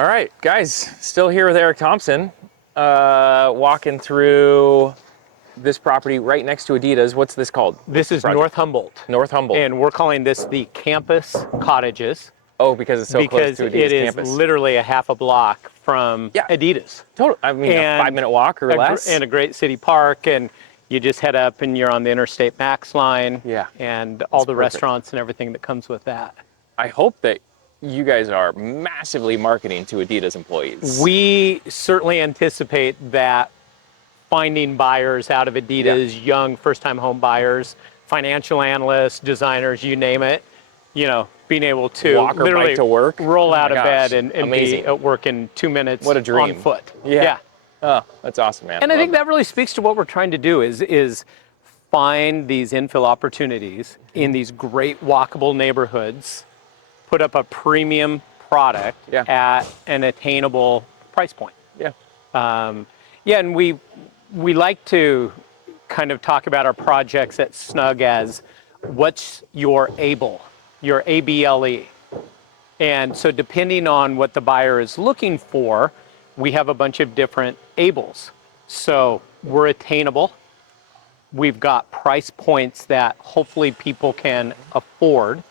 All right, guys, still here with Eric Thompson, walking through this property right next to Adidas. What's this called? This is North Humboldt. North Humboldt. And we're calling this the campus cottages. Oh, because it's so close to Adidas because it is campus. literally a half a block from Adidas. Totally. I mean, a 5-minute walk or less. And a great city park, and you just head up and you're on the Interstate Max line. Yeah. And all the perfect. restaurants and everything that comes with that. I hope that you guys are massively marketing to Adidas employees. We certainly anticipate that finding buyers out of Adidas, young first-time home buyers, financial analysts, designers, you name it, you know, being able to walk or literally bike to work, roll out of bed and amazing. be at work in 2 minutes. What a dream. On foot. Yeah. Oh, that's awesome, man. And I think that really speaks to what we're trying to do is find these infill opportunities in these great walkable neighborhoods, put up a premium product at an attainable price point. Yeah. And we like to kind of talk about our projects at Snug as what's your ABLE, your ABLE. And so depending on what the buyer is looking for, we have a bunch of different ABLEs. So we're attainable. We've got price points that hopefully people can afford.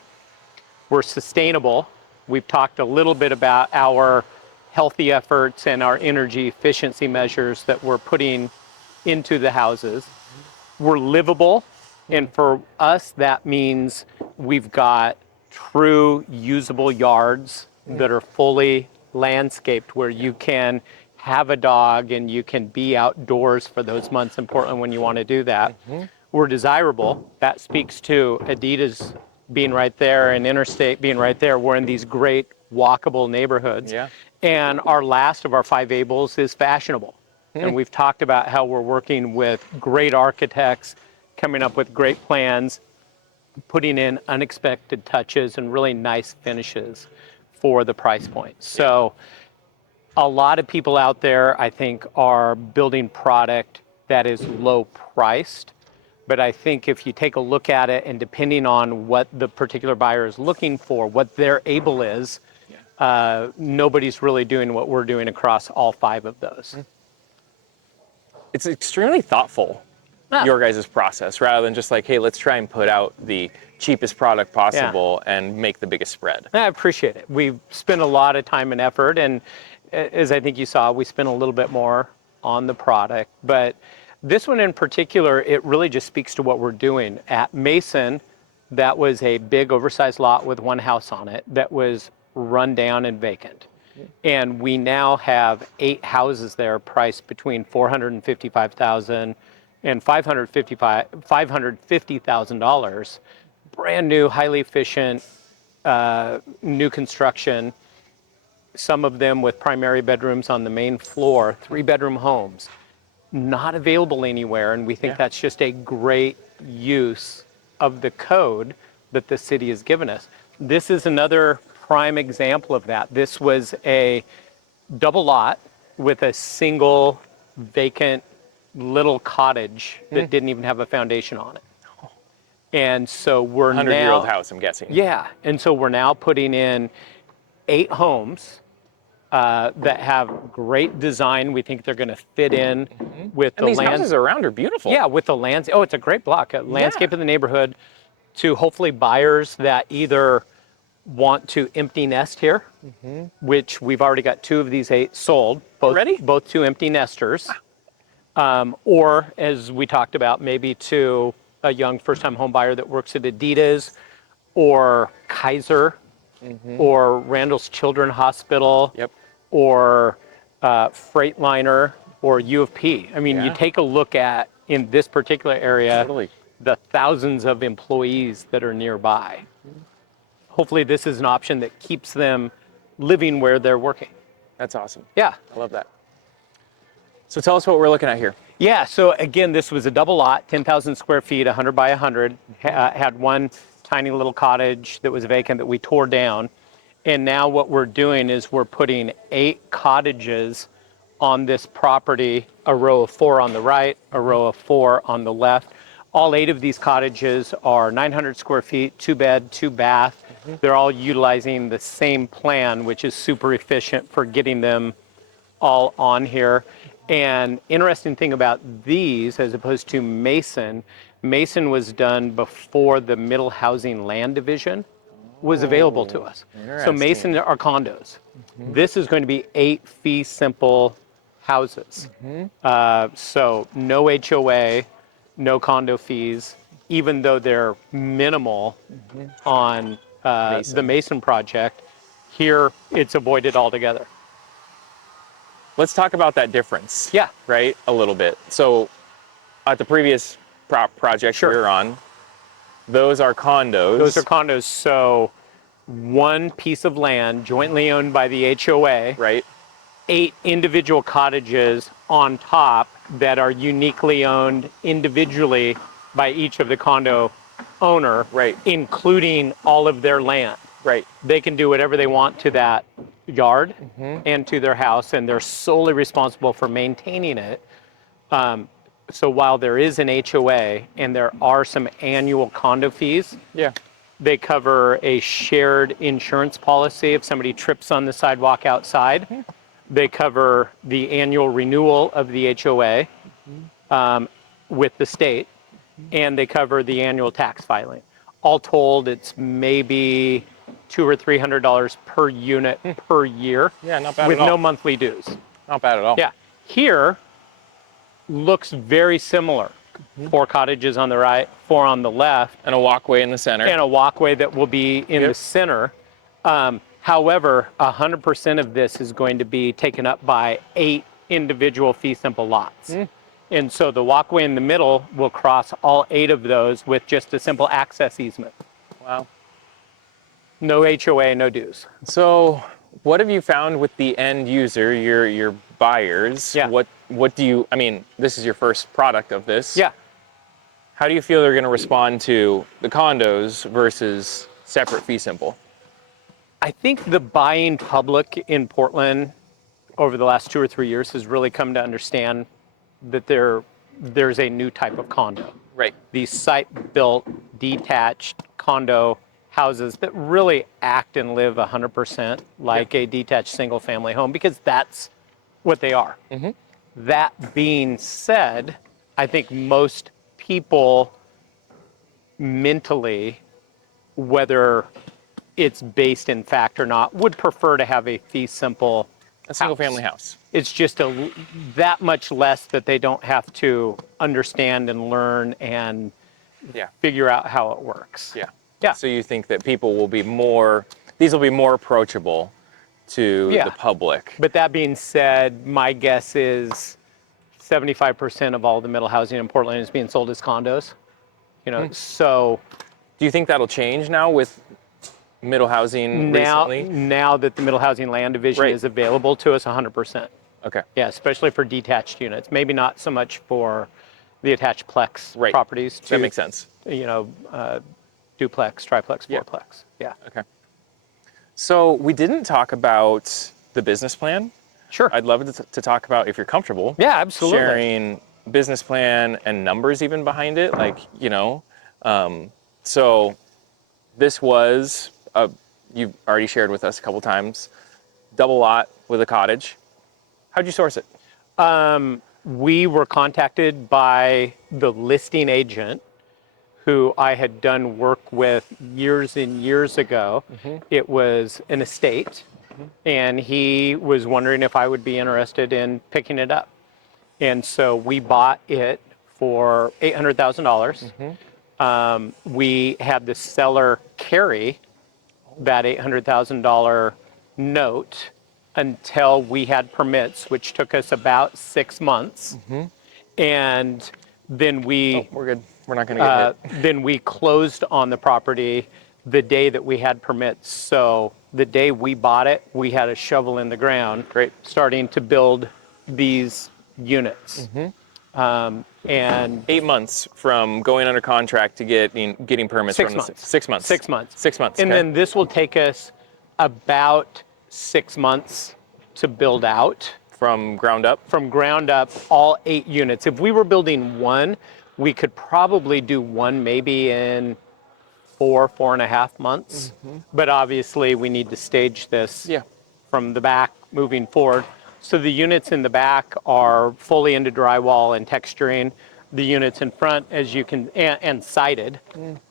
We're sustainable. We've talked a little bit about our healthy efforts and our energy efficiency measures that we're putting into the houses. We're livable, and for us that means we've got true usable yards that are fully landscaped where you can have a dog and you can be outdoors for those months in Portland when you want to do that. We're desirable. That speaks to Adidas being right there and Interstate being right there. We're in these great walkable neighborhoods. Yeah. And our last of our 5 ABLEs is fashionable. And we've talked about how we're working with great architects, coming up with great plans, putting in unexpected touches and really nice finishes for the price point. So a lot of people out there, I think, are building product that is low priced. But I think if you take a look at it and depending on what the particular buyer is looking for, what their ABLE is, nobody's really doing what we're doing across all 5 of those. It's extremely thoughtful, your guys' process, rather than just like, hey, let's try and put out the cheapest product possible and make the biggest spread. I appreciate it. We've spent a lot of time and effort, and as I think you saw, we spent a little bit more on the product. But this one in particular, it really just speaks to what we're doing. At Mason, that was a big oversized lot with one house on it that was run down and vacant. And we now have 8 houses there priced between $455,000 and $550,000. Brand new, highly efficient, new construction. Some of them with primary bedrooms on the main floor, 3-bedroom homes. Not available anywhere, and we think that's just a great use of the code that the city has given us. This is another prime example of that. This was a double lot with a single vacant little cottage that didn't even have a foundation on it. And so we're 100-year-old house, I'm guessing. Yeah, and so we're now putting in 8 homes that have great design. We think they're going to fit in with the these houses around are beautiful. Yeah, with the landscape. Oh, it's a great block. A landscape of the neighborhood to hopefully buyers that either want to empty nest here, which we've already got 2 of these 8 sold. Both 2 empty nesters. Or, as we talked about, maybe to a young first-time home buyer that works at Adidas or Kaiser or Randall's Children's Hospital or Freightliner or U of P. I mean, you take a look at, in this particular area, the thousands of employees that are nearby. Hopefully this is an option that keeps them living where they're working. That's awesome. Yeah. I love that. So tell us what we're looking at here. Yeah, so again, this was a double lot, 10,000 square feet, 100 by 100. Had one tiny little cottage that was vacant that we tore down. And now what we're doing is we're putting 8 cottages on this property, a row of 4 on the right, a row of 4 on the left. All 8 of these cottages are 900 square feet, 2 bed, 2 bath. They're all utilizing the same plan, which is super efficient for getting them all on here. And interesting thing about these, as opposed to Mason, Mason was done before the middle housing land division was available to us. So Mason are condos. This is going to be 8 fee simple houses. So no HOA, no condo fees, even though they're minimal on the Mason project. Here, it's avoided altogether. Let's talk about that difference. Yeah. Right? A little bit. So at the previous project we were on, those are condos. Those are condos. So one piece of land jointly owned by the HOA. Right. 8 individual cottages on top that are uniquely owned individually by each of the condo owner. Right. Including all of their land. Right. They can do whatever they want to that yard and to their house, and they're solely responsible for maintaining it. So while there is an HOA and there are some annual condo fees, they cover a shared insurance policy if somebody trips on the sidewalk outside. They cover the annual renewal of the HOA with the state, and they cover the annual tax filing. All told, it's maybe $200 or $300 per unit per year. Yeah, not bad with at all. no monthly dues. Not bad at all. Yeah. Here looks very similar. 4 cottages on the right, 4 on the left. And a walkway in the center. And a walkway that will be in the center. However, 100% of this is going to be taken up by 8 individual fee simple lots. And so the walkway in the middle will cross all 8 of those with just a simple access easement. Wow. No HOA, no dues. So what have you found with the end user, your buyers? Yeah. What do you, I mean, this is your first product of this. Yeah. How do you feel they're going to respond to the condos versus separate fee simple? I think the buying public in Portland over the last 2 or 3 years has really come to understand that there's a new type of condo. Right. These site-built, detached condo houses that really act and live 100% like a detached single-family home, because that's what they are. That being said, I think most people mentally, whether it's based in fact or not, would prefer to have a fee simple single-family house. It's just that much less that they don't have to understand and learn and figure out how it works. Yeah. So you think that people will be these will be more approachable to the public. But that being said, my guess is 75% of all the middle housing in Portland is being sold as condos. So. Do you think that'll change now with middle housing recently? Now that the middle housing land division is available to us, 100%. Okay. Yeah, especially for detached units. Maybe not so much for the attached plex properties. That makes sense. Duplex, triplex, fourplex. Yeah. Okay. So we didn't talk about the business plan. Sure. I'd love to talk about, if you're comfortable. Yeah, absolutely. Sharing business plan and numbers even behind it. So this was, you've already shared with us a couple times, double lot with a cottage. How'd you source it? We were contacted by the listing agent who I had done work with years and years ago. It was an estate, and he was wondering if I would be interested in picking it up. And so we bought it for $800,000. We had the seller carry that $800,000 note until we had permits, which took us about 6 months. And then we're good. We're not going to get hit. Then we closed on the property the day that we had permits. So the day we bought it, we had a shovel in the ground, starting to build these units. And 8 months from going under contract to getting permits. 6 months. 6 months. 6 months. 6 months. And then this will take us about 6 months to build out. From ground up? From ground up, all 8 units. If we were building one, we could probably do one maybe in 4.5 months. But obviously we need to stage this Yeah. from the back moving forward. So the units in the back are fully into drywall and texturing. The units in front, as you can, and sided.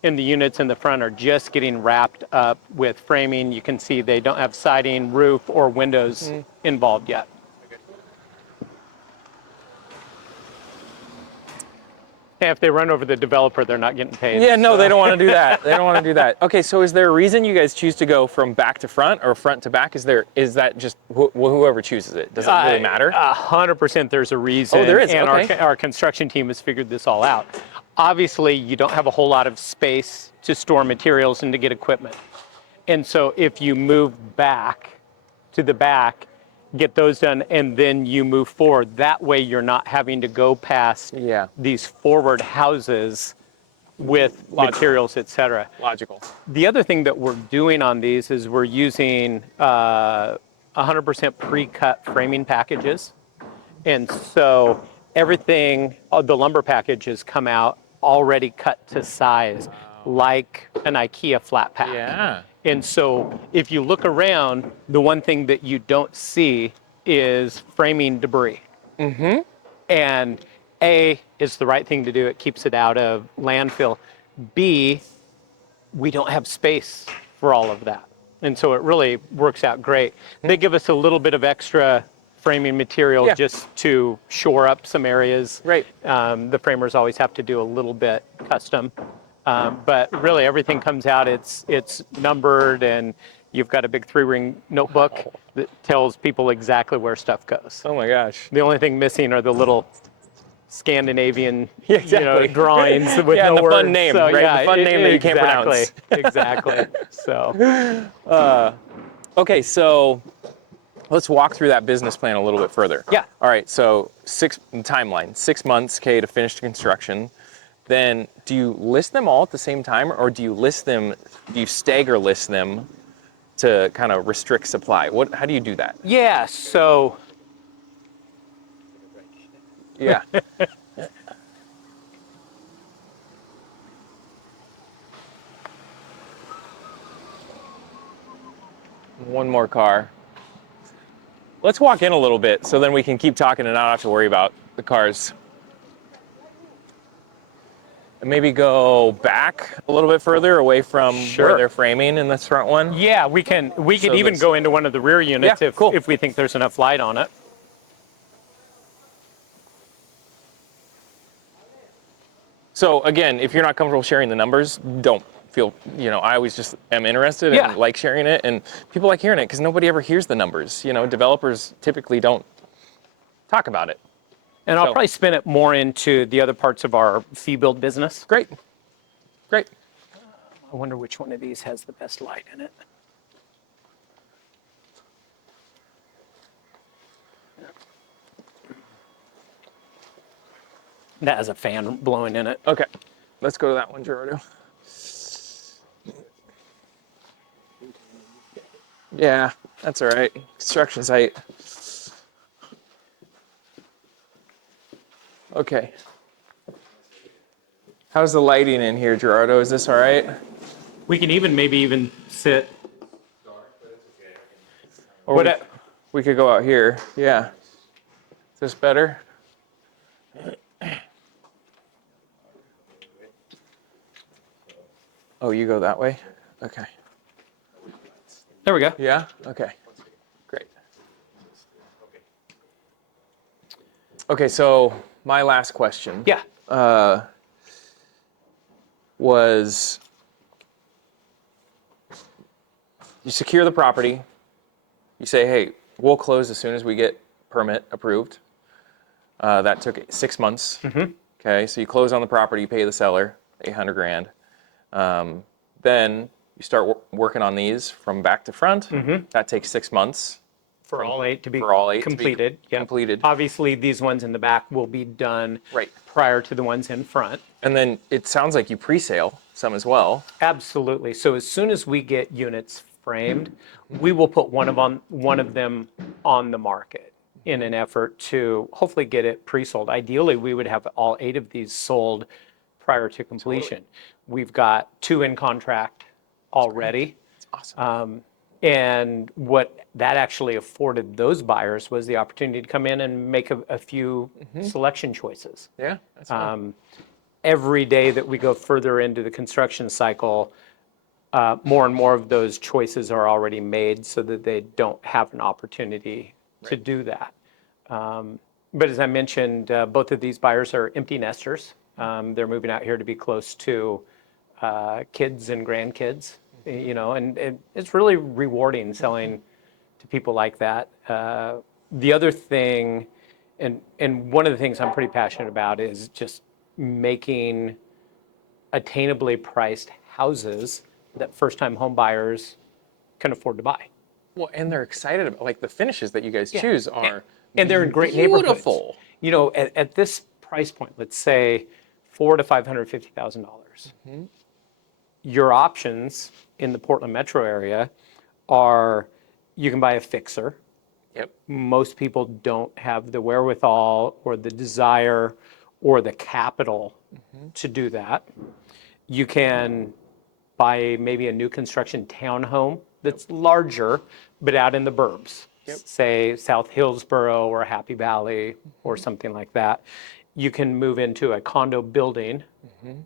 And the units in the front are just getting wrapped up with framing. You can see they don't have siding, roof, or windows involved yet. And if they run over the developer, they're not getting paid. Yeah, no, so. they don't want to do that. They don't want to do that. Okay, so is there a reason you guys choose to go from back to front or front to back? Is that just whoever chooses it? Does it really matter? 100% there's a reason. Oh, there is, And okay. our construction team has figured this all out. Obviously, you don't have a whole lot of space to store materials and to get equipment. And so if you move back to the back, get those done, and then you move forward, that way you're not having to go past these forward houses with materials, et cetera. Logical. The other thing that we're doing on these is we're using 100% pre-cut framing packages. And so everything, the lumber packages come out already cut to size, like an IKEA flat pack. Yeah. And so if you look around, the one thing that you don't see is framing debris. And A, is the right thing to do. It keeps it out of landfill. B, we don't have space for all of that. And so it really works out great. They give us a little bit of extra framing material just to shore up some areas. Right. The framers always have to do a little bit custom. But really everything comes out, it's numbered, and you've got a big 3-ring notebook that tells people exactly where stuff goes. Oh my gosh. The only thing missing are the little Scandinavian exactly. drawings with no and the words. fun name, right? The fun name that you can't pronounce. Exactly. So. Okay, so let's walk through that business plan a little bit further. Yeah. All right, so timeline, 6 months, to finish the construction. Then do you list them all at the same time, or do you stagger list them to kind of restrict supply? How do you do that? Yeah, so. Yeah. One more car. Let's walk in a little bit so then we can keep talking and not have to worry about the cars. And maybe go back a little bit further away from where they're framing in this front one. Yeah, we could even go into one of the rear units if we think there's enough light on it. So again, if you're not comfortable sharing the numbers, don't feel, I always just am interested and like sharing it, and people like hearing it because nobody ever hears the numbers. Developers typically don't talk about it. And I'll probably spin it more into the other parts of our fee build business. Great. I wonder which one of these has the best light in it. That has a fan blowing in it. Okay, let's go to that one, Gerardo. Yeah, that's all right. Construction site. Okay. How's the lighting in here, Gerardo? Is this all right? We can maybe sit. Or we could go out here. Yeah. Is this better? Oh, you go that way? Okay. There we go. Yeah? Okay. Great. Okay, so my last question. Yeah. Was you secure the property, you say, hey, we'll close as soon as we get permit approved. That took 6 months. Okay, so you close on the property, you pay the seller $800,000. Then you start working on these from back to front. That takes 6 months. For all eight to be completed. Completed. Obviously, these ones in the back will be done prior to the ones in front. And then it sounds like you pre-sale some as well. Absolutely. So as soon as we get units framed, we will put one of them on the market in an effort to hopefully get it pre-sold. Ideally, we would have all 8 of these sold prior to completion. We've got 2 in contract already. It's awesome. And what that actually afforded those buyers was the opportunity to come in and make a few selection choices. Yeah, that's fun. Every day that we go further into the construction cycle, more and more of those choices are already made so that they don't have an opportunity to do that. But as I mentioned, both of these buyers are empty nesters. They're moving out here to be close to kids and grandkids, and it's really rewarding selling to people like that. The other thing, and one of the things I'm pretty passionate about is just making attainably priced houses that first-time home buyers can afford to buy. Well, and they're excited about, like, the finishes that you guys choose are And they're in great beautiful. neighborhoods. At this price point, let's say $400,000 to $550,000. Your options in the Portland metro area are you can buy a fixer. Yep. Most people don't have the wherewithal or the desire or the capital to do that. You can buy maybe a new construction townhome that's larger, but out in the burbs, say South Hillsboro or Happy Valley or something like that. You can move into a condo building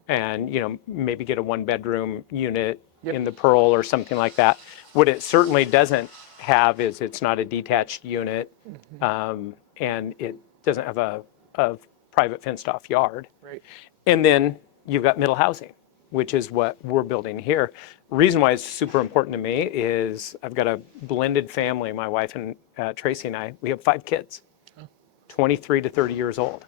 and maybe get a 1-bedroom unit in the Pearl or something like that. What it certainly doesn't have is it's not a detached unit, and it doesn't have a private fenced-off yard. Right. And then you've got middle housing, which is what we're building here. Reason why it's super important to me is I've got a blended family, my wife and Tracy and I. We have 5 kids, 23 to 30 years old.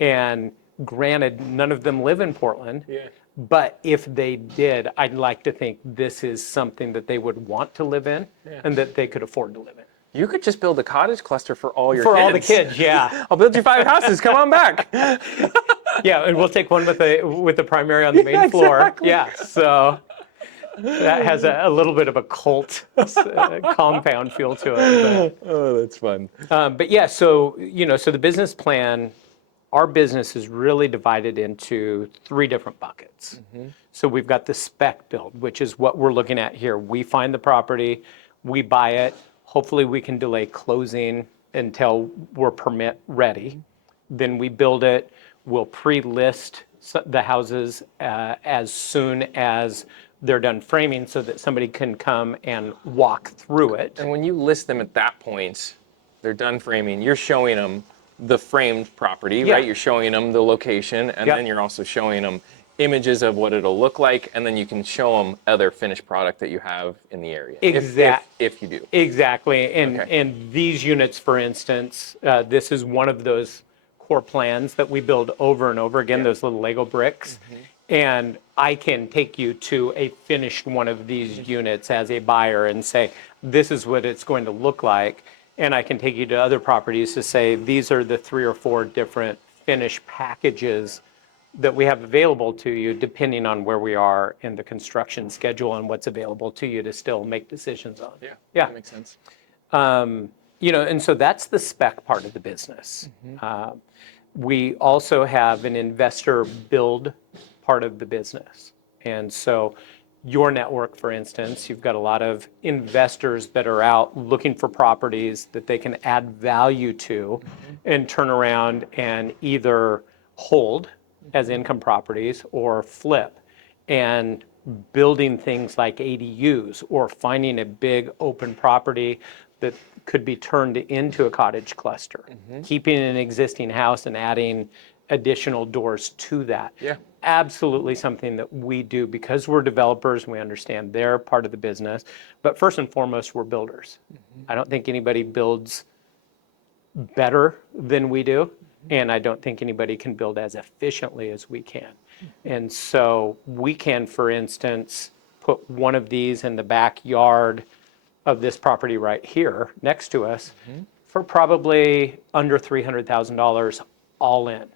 And granted, none of them live in Portland. Yeah. But if they did, I'd like to think this is something that they would want to live in and that they could afford to live in. You could just build a cottage cluster for all your For kids. all the kids, yeah. I'll build you 5 houses. Come on back. Yeah, and we'll take one with the primary on the main floor. Exactly. Yeah, so that has a little bit of a cult compound feel to it. Oh, that's fun. But yeah, so the business plan, our business is really divided into 3 different buckets. So we've got the spec build, which is what we're looking at here. We find the property, we buy it. Hopefully we can delay closing until we're permit ready. Then we build it. We'll pre-list the houses as soon as they're done framing so that somebody can come and walk through it. And when you list them at that point, they're done framing, you're showing them the framed property, right? You're showing them the location, and then you're also showing them images of what it'll look like, and then you can show them other finished product that you have in the area. If you do. Exactly. And these units, for instance, this is one of those core plans that we build over and over again, those little Lego bricks. And I can take you to a finished one of these units as a buyer and say, this is what it's going to look like. And I can take you to other properties to say, these are the 3 or 4 different finished packages that we have available to you, depending on where we are in the construction schedule and what's available to you to still make decisions on. Yeah, Yeah. that makes sense. And so that's the spec part of the business. We also have an investor build part of the business. And so your network, for instance, you've got a lot of investors that are out looking for properties that they can add value to and turn around and either hold as income properties or flip, and building things like ADUs or finding a big open property that could be turned into a cottage cluster, keeping an existing house and adding additional doors to that. Yeah. Absolutely something that we do because we're developers and we understand they're part of the business. But first and foremost, we're builders. I don't think anybody builds better than we do. And I don't think anybody can build as efficiently as we can. And so we can, for instance, put one of these in the backyard of this property right here next to us for probably under $300,000 all in.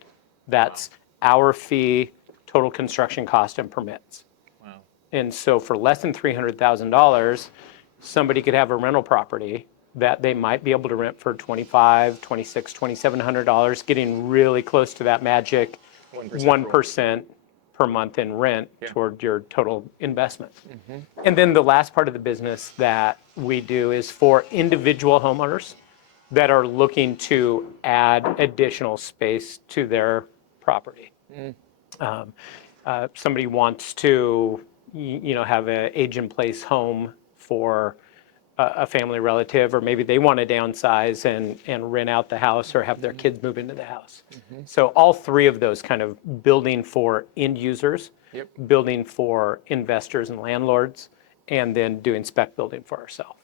That's our fee, total construction cost, and permits. Wow. And so for less than $300,000, somebody could have a rental property that they might be able to rent for $2,500, $2,600, $2,700, getting really close to that magic 1% per month in rent Yeah. toward your total investment. And then the last part of the business that we do is for individual homeowners that are looking to add additional space to their property. Somebody wants to, have an age-in-place home for a family relative, or maybe they want to downsize and rent out the house or have their kids move into the house. So all three of those kind of building for end users, Yep. building for investors and landlords, and then doing spec building for ourselves.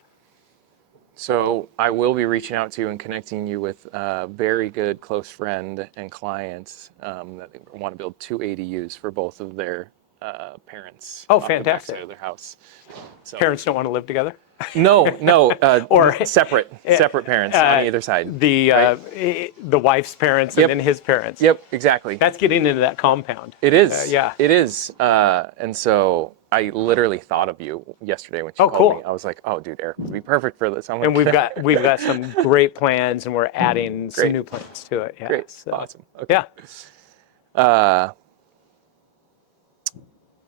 So I will be reaching out to you and connecting you with a very good close friend and clients that want to build 2 ADUs for both of their parents. Oh, off the backside fantastic. of their house. So, Parents don't want to live together? no, Or- separate parents on either side. The Right? the wife's parents Yep. and then his parents. Yep, exactly. That's getting into that compound. It is. Yeah. It is. And so I literally thought of you yesterday when you Oh, called cool. me. I was like, oh, dude, Eric would be perfect for this. I'm And like, we've got some great plans, and we're adding some Great. new plans to it. Yeah. great. So, Awesome. Okay. Yeah.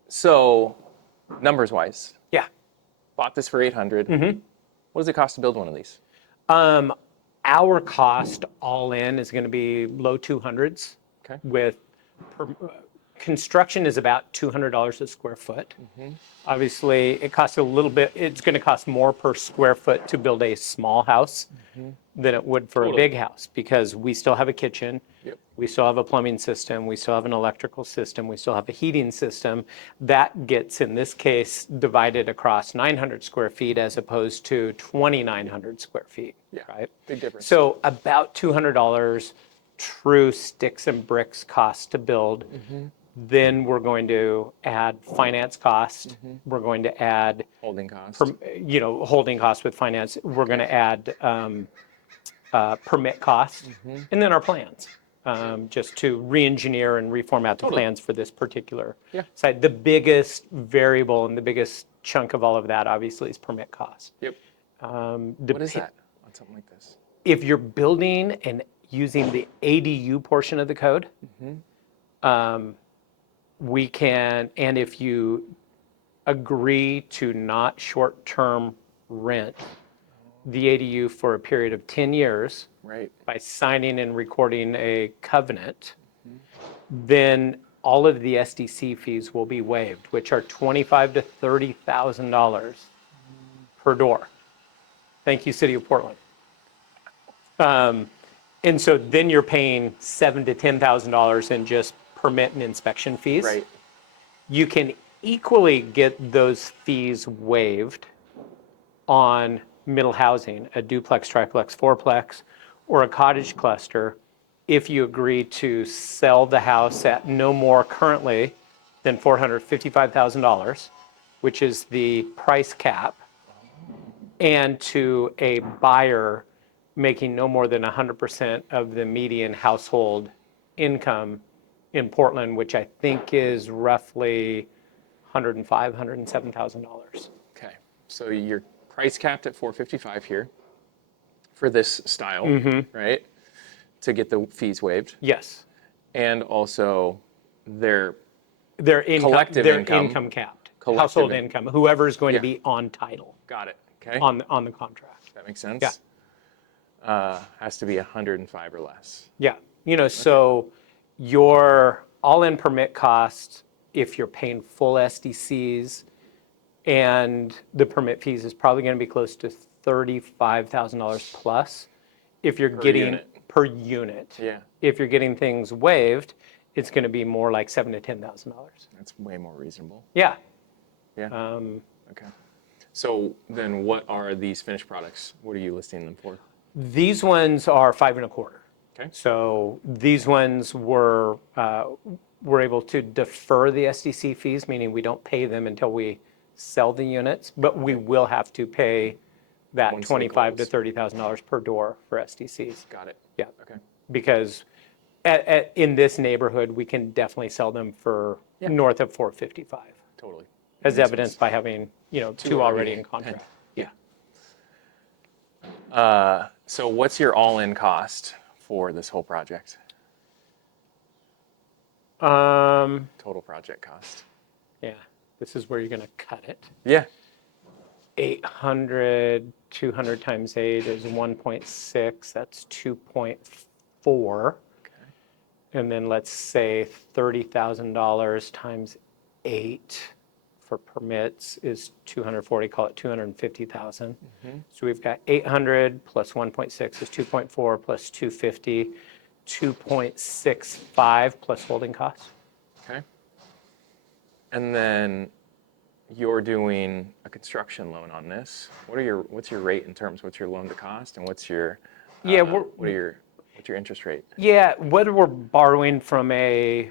So numbers wise, Yeah. bought this for 800. What does it cost to build one of these? Our cost all in is going to be low 200s. Okay. With construction is about $200 a square foot. Obviously, it costs a little bit. It's going to cost more per square foot to build a small house than it would for Totally. a big house, because we still have a kitchen. Yep. We still have a plumbing system. We still have an electrical system. We still have a heating system. That gets, in this case, divided across 900 square feet as opposed to 2,900 square feet. Yeah. Right. Big difference. So about $200 true sticks and bricks cost to build. Then we're going to add finance cost. We're going to add Holding cost. holding costs with finance. We're going to add permit cost, and then our plans, just to re-engineer and reformat the plans for this particular Yeah. site. The biggest variable and the biggest chunk of all of that, obviously, is permit cost. Yep. What is that on something like this? If you're building and using the ADU portion of the code, we can, and if you agree to not short-term rent the ADU for a period of 10 years Right. by signing and recording a covenant, then all of the SDC fees will be waived, which are $25,000 to $30,000 per door. Thank you, City of Portland. And so then you're paying $7,000 to $10,000 in just permit and inspection fees. Right. You can equally get those fees waived on middle housing, a duplex, triplex, fourplex, or a cottage cluster, if you agree to sell the house at no more currently than $455,000, which is the price cap, and to a buyer making no more than 100% of the median household income in Portland, which I think is roughly $105,000, $107,000. Okay. So you're price capped at 455 here for this style, right? To get the fees waived. Yes. And also their Their income, Collective their income. capped. Collective Household in- income, whoever is going Yeah. to be on title, got it. Okay. on the contract. That makes sense. Yeah. Has to be 105 or less. Yeah. So your all-in permit cost, if you're paying full SDCs, and the permit fees is probably going to be close to $35,000 plus. If you're getting unit. per unit. Yeah. If you're getting things waived, it's going to be more like $7,000 to $10,000. That's way more reasonable. Yeah. Yeah. Okay. So then what are these finished products? What are you listing them for? These ones are 5.25. Okay. So these ones we're able to defer the SDC fees, meaning we don't pay them until we sell the units, but we will have to pay that Once they $25,000 to close. $30,000 per door for SDCs. Got it. Yeah. Okay. Because in this neighborhood, we can definitely sell them for north of 455, Totally. as Makes evidenced sense. by having two already in contract. Yeah. So what's your all-in cost for this whole project? Total project cost. Yeah, this is where you're going to cut it. Yeah. 800, 200 times 8 is 1.6. That's 2.4. Okay. And then let's say $30,000 times 8 for permits is 240, call it 250,000. So we've got 800 plus 1.6 is 2.4 plus 250, 2.65 plus holding costs. Okay. And then you're doing a construction loan on this. What's your rate in terms? What's your loan to cost, and what's your what's your interest rate? Yeah, whether we're borrowing from a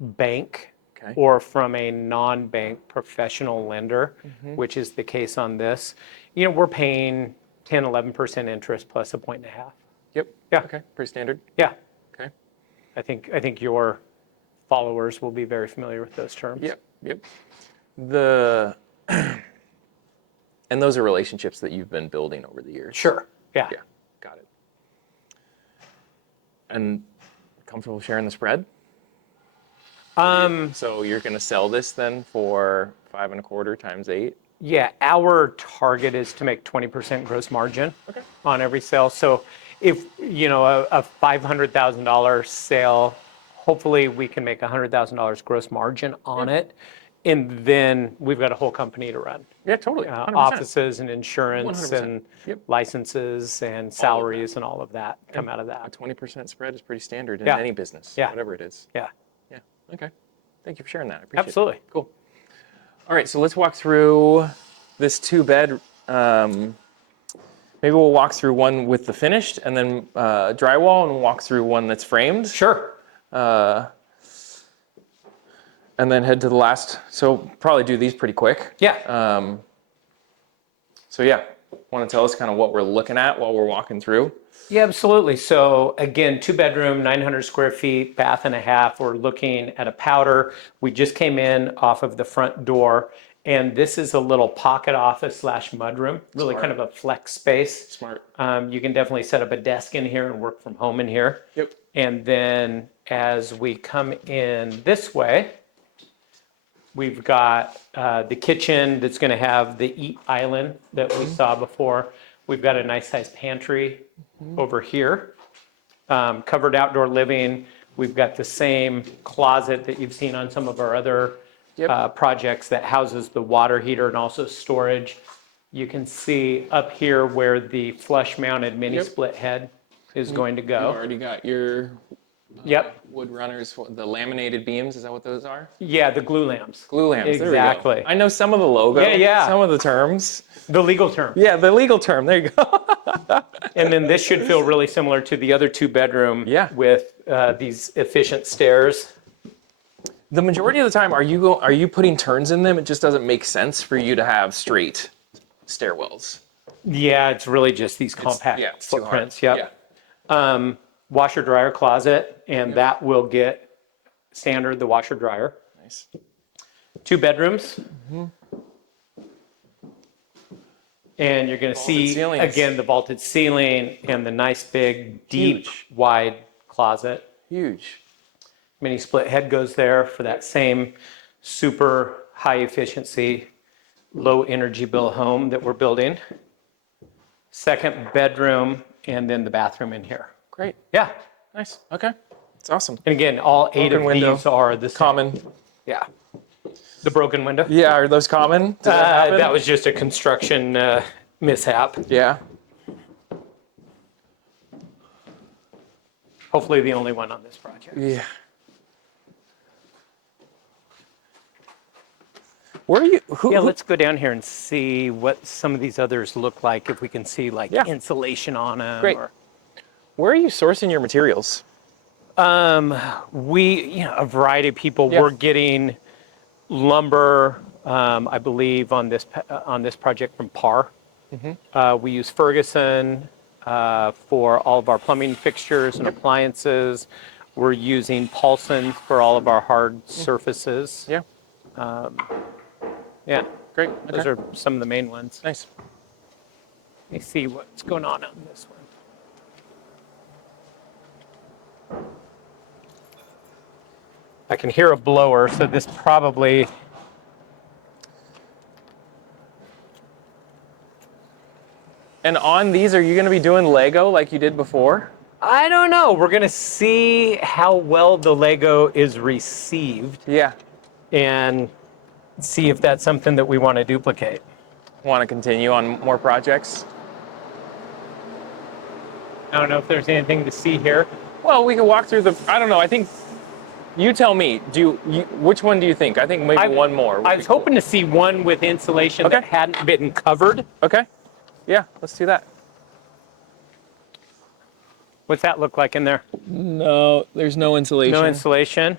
bank Okay. or from a non-bank professional lender, which is the case on this, we're paying 10, 11% interest plus a point and a half. Yep. Yeah. Okay. Pretty standard. Yeah, Okay. I think your followers will be very familiar with those terms. Yep. Yep. And those are relationships that you've been building over the years. Sure. Yeah. Yeah. Got it. And comfortable sharing the spread? So you're going to sell this then for 5.25 times 8? Yeah, our target is to make 20% gross margin Okay. on every sale. So if, a $500,000 sale, hopefully we can make $100,000 gross margin on it. And then we've got a whole company to run. Yeah, totally. 100%. Offices and insurance 100%. and Yep. licenses and salaries and all of that come out of A that. 20% spread is pretty standard in Yeah. any business, Yeah. whatever it is. Yeah, Yeah. Okay. Thank you for sharing that. I appreciate absolutely. it. Cool. All right, so let's walk through this 2-bed. Maybe we'll walk through one with the finished and then drywall, and we'll walk through one that's framed. Sure. And then head to the last. So probably do these pretty quick. Yeah. So yeah, want to tell us kind of what we're looking at while we're walking through? Yeah, absolutely. So again, 2-bedroom, 900 square feet, bath and a half. We're looking at a powder. We just came in off of the front door, and this is a little pocket office / mudroom, really Smart. kind of a flex space. Smart. You can definitely set up a desk in here and work from home in here. Yep. And then as we come in this way, we've got the kitchen that's going to have the eat island that we saw before. We've got a nice sized pantry over here. Covered outdoor living. We've got the same closet that you've seen on some of our other projects that houses the water heater and also storage. You can see up here where the flush mounted mini split head is going to You've go. already got your Yep. wood runners, the laminated beams. Is that what those are? Yeah, the glue lamps. Glue lamps. Exactly. There we go. I know some of the logo. Yeah. Some of the terms. The legal term. Yeah, the legal term. There you go. And then this should feel really similar to the other 2-bedroom with these efficient stairs. The majority of the time, are you putting turns in them? It just doesn't make sense for you to have straight stairwells. Yeah, it's really just these compact it's too hard. footprints. Yep. Yeah. Washer dryer closet, and that will get standard, the washer dryer. Nice. 2 bedrooms. And you're going to see, ceilings. again, the vaulted ceiling and the nice big, deep, Huge. wide closet. Huge. Mini split head goes there for that same super high efficiency, low energy bill home that we're building. 2nd bedroom, and then the bathroom in here. Great. Yeah. Nice. Okay. It's awesome. And again, all 8 Broken of window. these are the same. Common. Yeah. The broken window? Yeah, are those common? Did that happen? That was just a construction mishap. Yeah. Hopefully the only one on this project. Yeah. Where are you? Yeah, let's go down here and see what some of these others look like, if we can see like insulation on them. Great. Where are you sourcing your materials? We, a variety of people. We're getting lumber, I believe, on this project from Par. We use Ferguson for all of our plumbing fixtures and appliances. We're using Paulson for all of our hard surfaces. Yeah. Yeah, Great. those are some of the main ones. Nice. Let me see what's going on this one. I can hear a blower, so this probably. And on these, are you going to be doing Lego like you did before? I don't know. We're going to see how well the Lego is received Yeah. and see if that's something that we want to duplicate. Want to continue on more projects? I don't know if there's anything to see here. Well, we can walk through the. I don't know. I think you tell me. Which one do you think? I think maybe one more. I was hoping to see one with insulation that hadn't been covered. Okay. Yeah, let's do that. What's that look like in there? No, there's no insulation. No insulation.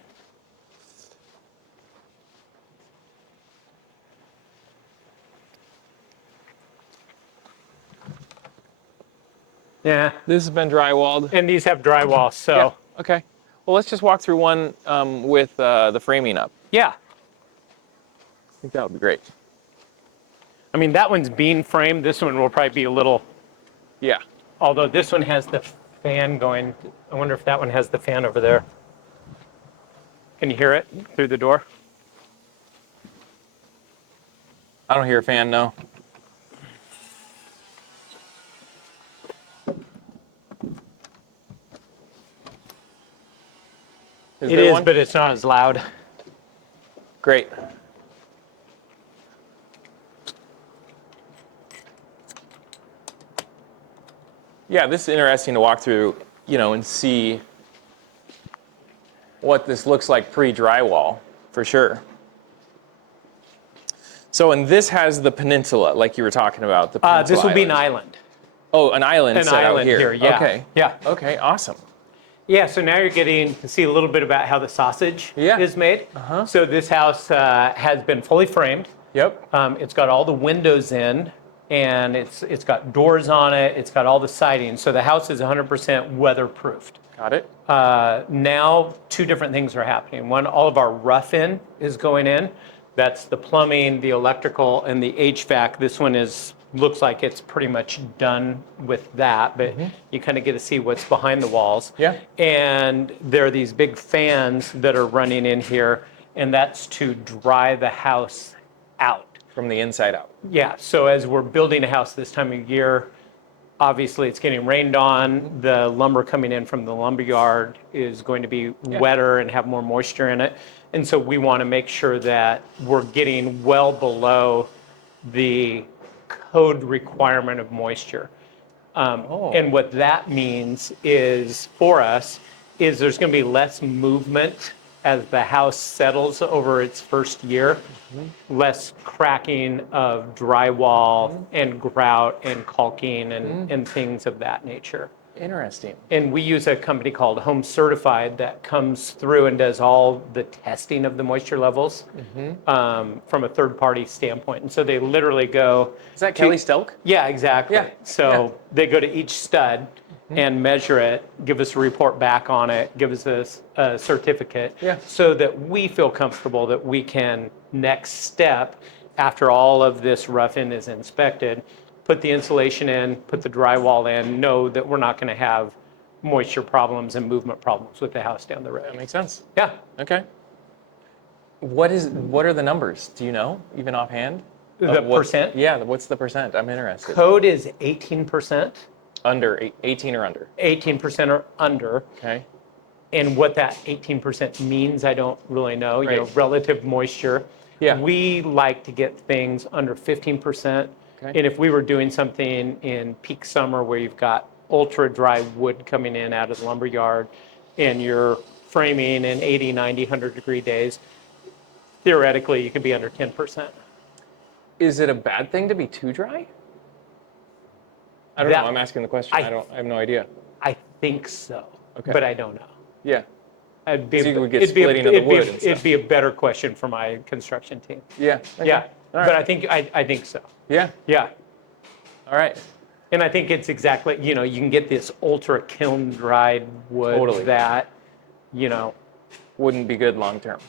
Yeah. This has been drywalled. And these have drywall, so. Yeah. Okay. Well, let's just walk through one with the framing up. Yeah. I think that would be great. I mean, that one's beam framed. This one will probably be a little. Yeah. Although this one has the fan going. I wonder if that one has the fan over there. Can you hear it through the door? I don't hear a fan, no. It is, but it's not as loud. Great. Yeah, this is interesting to walk through, and see what this looks like pre-drywall, for sure. So, and this has the peninsula, like you were talking about. The peninsula this will be an island. island. Oh, an island An set out island here, yeah. Okay. Yeah. Okay, awesome. Yeah, so now you're getting to see a little bit about how the sausage is made. So this house has been fully framed. Yep. It's got all the windows in, and it's got doors on it. It's got all the siding. So the house is 100% weatherproofed. Got it. Now, two different things are happening. One, all of our rough-in is going in. That's the plumbing, the electrical, and the HVAC. This one looks like it's pretty much done with that, but you kind of get to see what's behind the walls. Yeah. And there are these big fans that are running in here, and that's to dry the house out. From the inside out. Yeah, so as we're building a house this time of year, obviously it's getting rained on. The lumber coming in from the lumber yard is going to be wetter and have more moisture in it. And so we want to make sure that we're getting well below the code requirement of moisture. And what that means is, for us, is there's going to be less movement as the house settles over its first year, less cracking of drywall and grout and caulking and things of that nature. Interesting. And we use a company called Home Certified that comes through and does all the testing of the moisture levels from a third-party standpoint. And so they literally go... Is that Kelly Stelk? Yeah, exactly. Yeah. So they go to each stud and measure it, give us a report back on it, give us a certificate, so that we feel comfortable that we can, next step, after all of this rough-in is inspected, put the insulation in, put the drywall in, know that we're not going to have moisture problems and movement problems with the house down the road. That makes sense. Yeah. Okay. What are the numbers? Do you know, even offhand? The percent? Yeah, what's the percent? I'm interested. Code is 18%. Under 18 or under? 18% or under. Okay. And what that 18% means, I don't really know. Right. You know, relative moisture. Yeah. We like to get things under 15%. Okay. And if we were doing something in peak summer where you've got ultra dry wood coming in out of the lumber yard and you're framing in 80, 90, 100 degree days, theoretically you could be under 10%. Is it a bad thing to be too dry? I don't know. I'm asking the question. I have no idea. I think so, Okay. but I don't know. Yeah. It'd be, you would get splitting of the wood and stuff. it'd be a better question for my construction team. Yeah. Okay. Yeah, All right. but I think so. Yeah. Yeah, All right. and I think it's exactly, you can get this ultra kiln dried wood Totally. that, Wouldn't be good long term.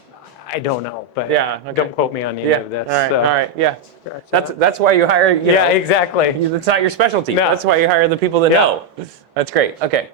I don't know, but Yeah, okay. don't quote me on any Yeah. of this. All right. so. All right. Yeah. That's why you hire. Yeah, exactly. It's not your specialty. No. That's why you hire the people that Yeah. know. That's great. Okay.